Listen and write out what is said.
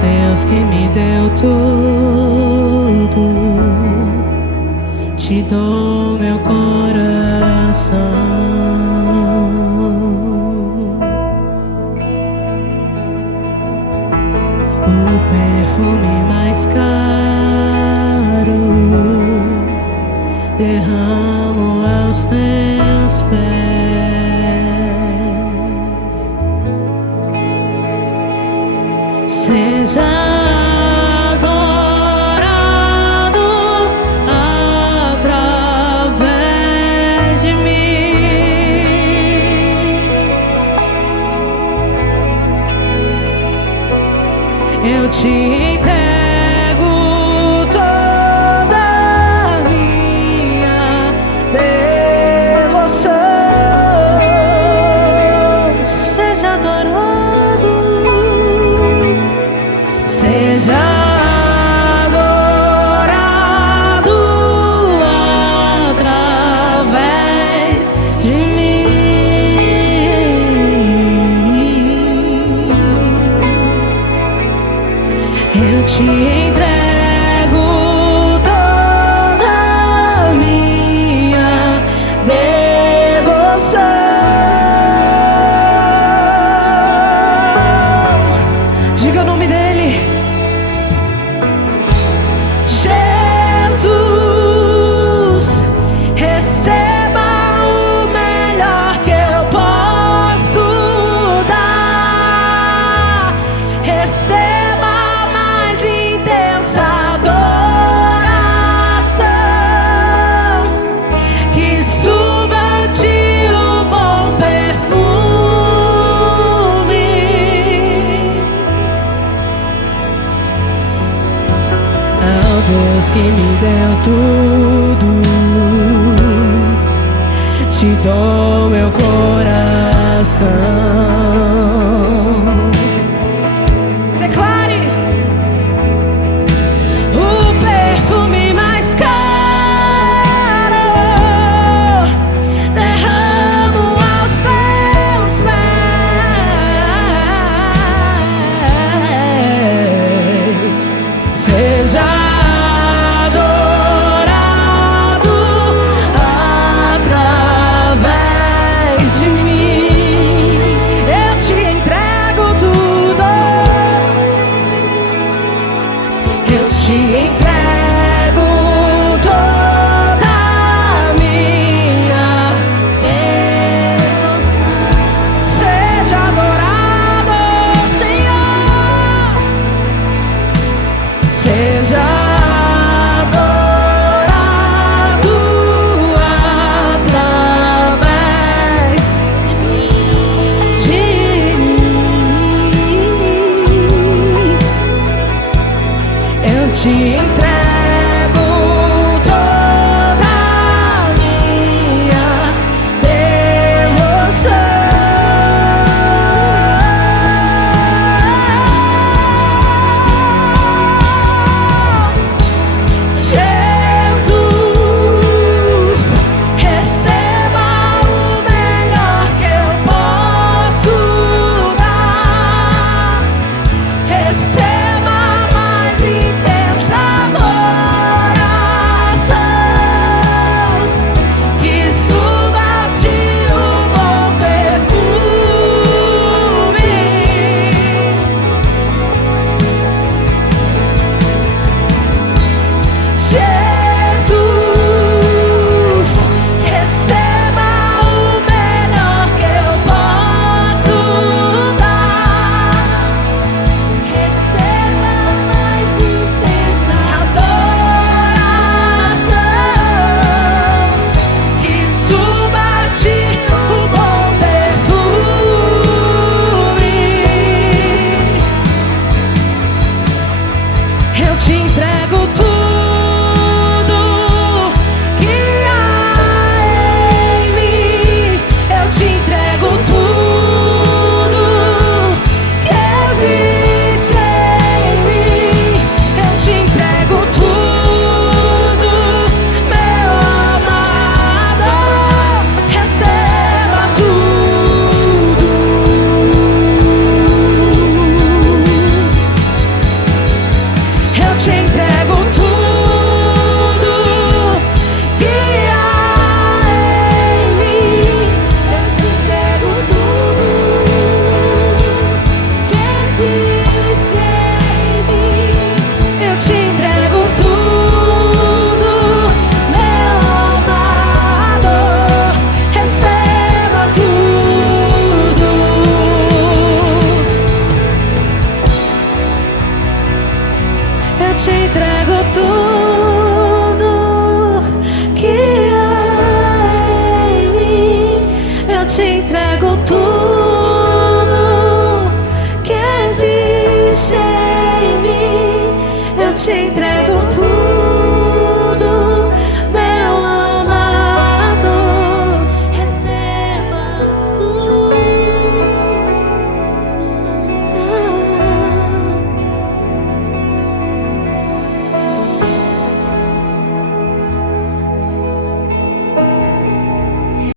Deus que me deu tudo, te dou meu coração. O perfume mais caro derramo aos teus pés. Seja adorado através de mim. Eu te entrego toda a minha devoção. Seja adorado, seja adorado através de mim. Eu te entrego toda a minha devoção. Diga o nome dele. Jesus, receba o melhor que eu posso dar. Receba a mais intensa adoração, que suba de um bom perfume. Ao Deus que me deu tudo, te dou meu coração. Declare. O perfume mais caro derramo aos teus pés. Seja adorado através de mim. Eu te entrego tudo. Eu te entrego toda a minha devoção. Seja adorado, Senhor. Seja adorado através de mim. Eu te